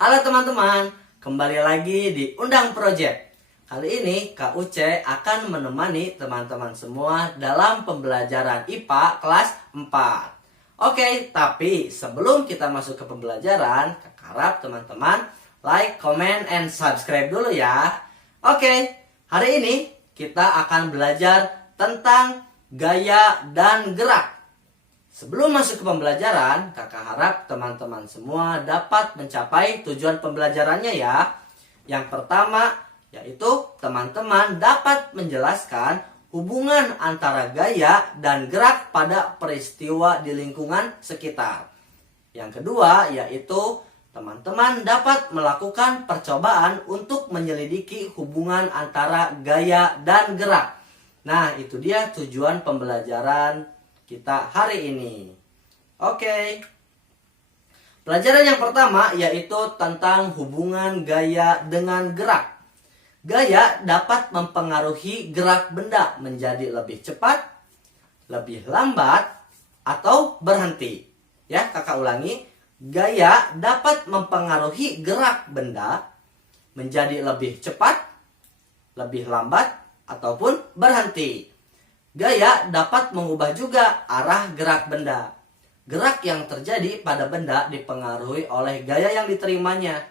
Halo teman-teman, kembali lagi di Undang Project. Kali ini Kak Uce akan menemani teman-teman semua dalam pembelajaran IPA kelas 4. Oke, tapi sebelum kita masuk ke pembelajaran, Kak harap teman-teman like, comment, and subscribe dulu ya. Oke, hari ini kita akan belajar tentang gaya dan gerak. Sebelum masuk ke pembelajaran, kakak harap teman-teman semua dapat mencapai tujuan pembelajarannya ya. Yang pertama, yaitu teman-teman dapat menjelaskan hubungan antara gaya dan gerak pada peristiwa di lingkungan sekitar. Yang kedua, yaitu teman-teman dapat melakukan percobaan untuk menyelidiki hubungan antara gaya dan gerak. Nah, itu dia tujuan pembelajaran kita hari ini. Oke. Pelajaran yang pertama yaitu tentang hubungan gaya dengan gerak. Gaya dapat mempengaruhi gerak benda menjadi lebih cepat, lebih lambat, atau berhenti. Ya, kakak ulangi. Gaya dapat mempengaruhi gerak benda menjadi lebih cepat, lebih lambat, ataupun berhenti. Gaya dapat mengubah juga arah gerak benda. Gerak yang terjadi pada benda dipengaruhi oleh gaya yang diterimanya.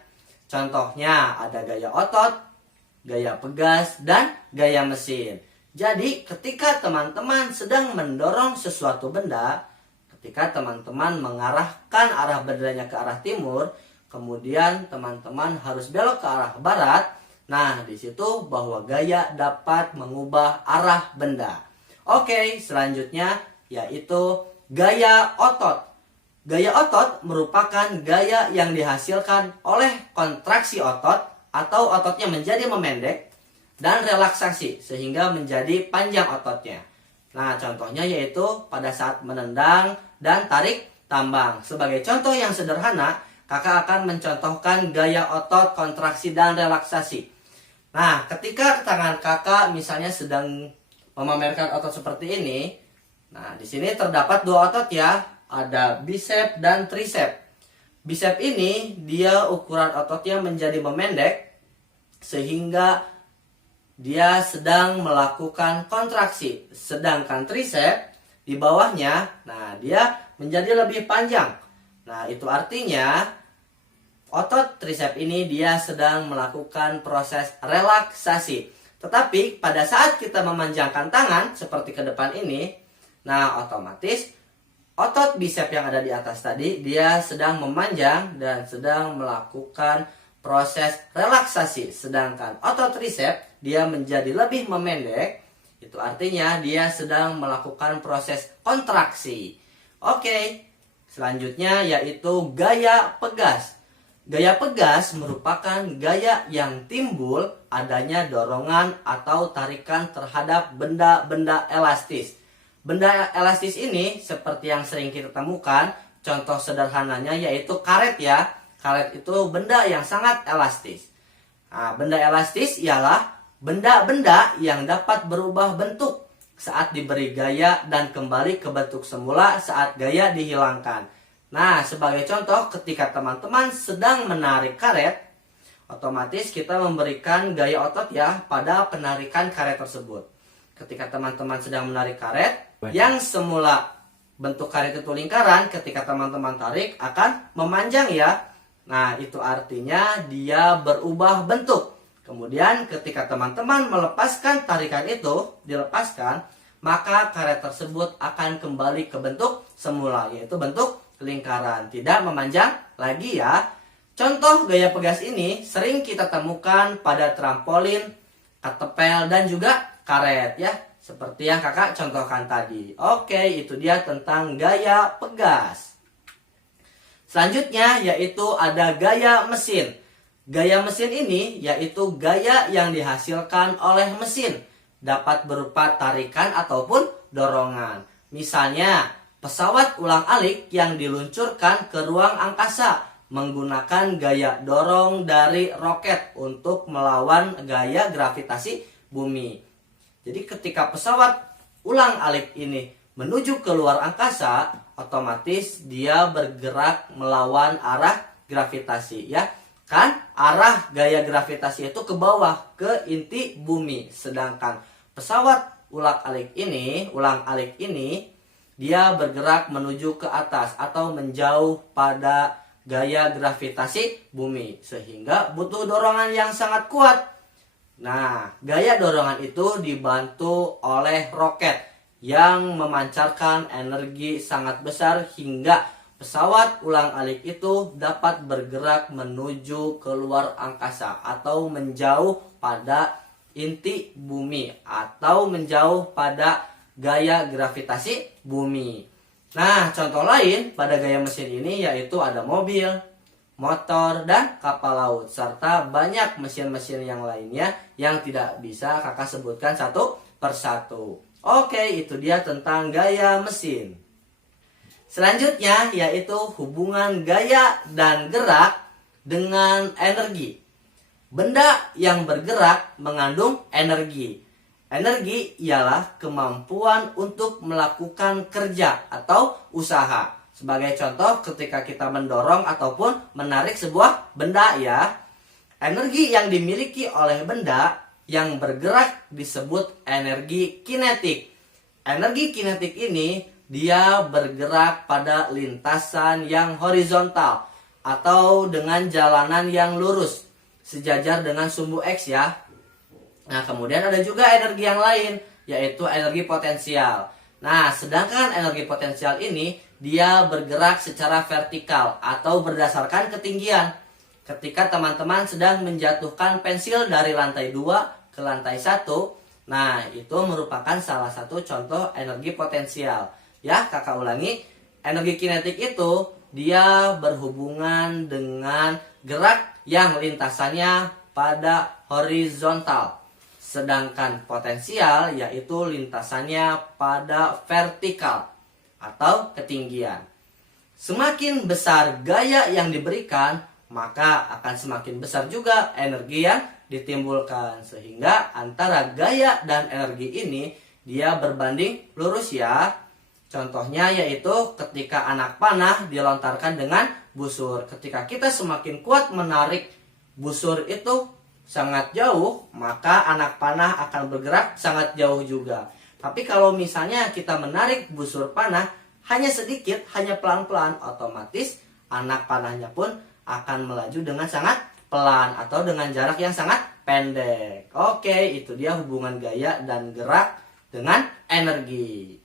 Contohnya ada gaya otot, gaya pegas, dan gaya mesin. Jadi ketika teman-teman sedang mendorong sesuatu benda, ketika teman-teman mengarahkan arah bendanya ke arah timur, kemudian teman-teman harus belok ke arah barat. Nah, di situ bahwa gaya dapat mengubah arah benda. Oke, selanjutnya yaitu gaya otot. Gaya otot merupakan gaya yang dihasilkan oleh kontraksi otot atau ototnya menjadi memendek dan relaksasi sehingga menjadi panjang ototnya. Nah, contohnya yaitu pada saat menendang dan tarik tambang. Sebagai contoh yang sederhana, kakak akan mencontohkan gaya otot, kontraksi, dan relaksasi. Nah, ketika tangan kakak misalnya sedang memamerkan otot seperti ini. Nah, di sini terdapat dua otot ya, ada bicep dan tricep. Bicep ini dia ukuran ototnya menjadi memendek sehingga dia sedang melakukan kontraksi, sedangkan tricep di bawahnya, nah dia menjadi lebih panjang. Nah, itu artinya otot tricep ini dia sedang melakukan proses relaksasi. Tetapi pada saat kita memanjangkan tangan seperti ke depan ini, nah otomatis otot bicep yang ada di atas tadi dia sedang memanjang dan sedang melakukan proses relaksasi. Sedangkan otot tricep dia menjadi lebih memendek, itu artinya dia sedang melakukan proses kontraksi. Oke, selanjutnya yaitu gaya pegas. Gaya pegas merupakan gaya yang timbul adanya dorongan atau tarikan terhadap benda-benda elastis. Benda elastis ini seperti yang sering kita temukan, contoh sederhananya yaitu karet ya. Karet itu benda yang sangat elastis. Nah, benda elastis ialah benda-benda yang dapat berubah bentuk saat diberi gaya dan kembali ke bentuk semula saat gaya dihilangkan. Nah, sebagai contoh ketika teman-teman sedang menarik karet, otomatis kita memberikan gaya otot ya pada penarikan karet tersebut. Ketika teman-teman sedang menarik karet, yang semula bentuk karet itu lingkaran, ketika teman-teman tarik akan memanjang ya. Nah, itu artinya dia berubah bentuk. Kemudian ketika teman-teman melepaskan tarikan itu, dilepaskan, maka karet tersebut akan kembali ke bentuk semula, yaitu bentuk lingkaran, tidak memanjang lagi ya. Contoh gaya pegas ini sering kita temukan pada trampolin, ketepel, dan juga karet ya, seperti yang kakak contohkan tadi. Oke, itu dia tentang gaya pegas. Selanjutnya yaitu ada gaya mesin. Gaya mesin ini yaitu gaya yang dihasilkan oleh mesin, dapat berupa tarikan ataupun dorongan. Misalnya pesawat ulang-alik yang diluncurkan ke ruang angkasa menggunakan gaya dorong dari roket untuk melawan gaya gravitasi bumi. Jadi ketika pesawat ulang-alik ini menuju ke luar angkasa, otomatis dia bergerak melawan arah gravitasi ya. Kan arah gaya gravitasi itu ke bawah, ke inti bumi. Sedangkan pesawat ulang-alik ini dia bergerak menuju ke atas atau menjauh pada gaya gravitasi bumi, sehingga butuh dorongan yang sangat kuat. Nah, gaya dorongan itu dibantu oleh roket yang memancarkan energi sangat besar hingga pesawat ulang-alik itu dapat bergerak menuju keluar angkasa atau menjauh pada inti bumi atau menjauh pada gaya gravitasi bumi. Nah, contoh lain pada gaya mesin ini yaitu ada mobil, motor, dan kapal laut, serta banyak mesin-mesin yang lainnya yang tidak bisa kakak sebutkan satu persatu. Oke, itu dia tentang gaya mesin. Selanjutnya yaitu hubungan gaya dan gerak dengan energi. Benda yang bergerak mengandung energi. Energi ialah kemampuan untuk melakukan kerja atau usaha. Sebagai contoh, ketika kita mendorong ataupun menarik sebuah benda ya, energi yang dimiliki oleh benda yang bergerak disebut energi kinetik. Energi kinetik ini dia bergerak pada lintasan yang horizontal atau dengan jalanan yang lurus sejajar dengan sumbu X ya. Nah, kemudian ada juga energi yang lain yaitu energi potensial. Nah, sedangkan energi potensial ini dia bergerak secara vertikal atau berdasarkan ketinggian. Ketika teman-teman sedang menjatuhkan pensil dari lantai 2 ke lantai 1, nah itu merupakan salah satu contoh energi potensial. Ya, kakak ulangi, energi kinetik itu dia berhubungan dengan gerak yang lintasannya pada horizontal. Sedangkan potensial yaitu lintasannya pada vertikal atau ketinggian. Semakin besar gaya yang diberikan, maka akan semakin besar juga energi yang ditimbulkan. Sehingga antara gaya dan energi ini dia berbanding lurus ya. Contohnya yaitu ketika anak panah dilontarkan dengan busur. Ketika kita semakin kuat menarik busur itu sangat jauh, maka anak panah akan bergerak sangat jauh juga. Tapi kalau misalnya kita menarik busur panah hanya sedikit, hanya pelan-pelan, otomatis anak panahnya pun akan melaju dengan sangat pelan atau dengan jarak yang sangat pendek. Oke, itu dia hubungan gaya dan gerak dengan energi.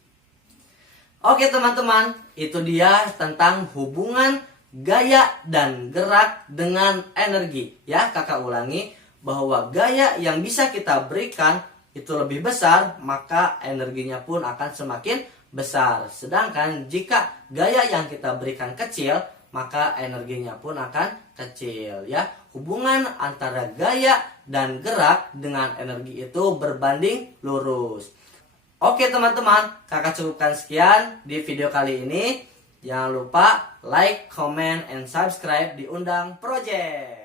Oke teman-teman, itu dia tentang hubungan gaya dan gerak dengan energi. Ya, kakak ulangi bahwa gaya yang bisa kita berikan itu lebih besar, maka energinya pun akan semakin besar. Sedangkan jika gaya yang kita berikan kecil, maka energinya pun akan kecil. Ya, hubungan antara gaya dan gerak dengan energi itu berbanding lurus. Oke teman-teman, kakak cukupkan sekian di video kali ini. Jangan lupa like, comment, and subscribe di Undang Project.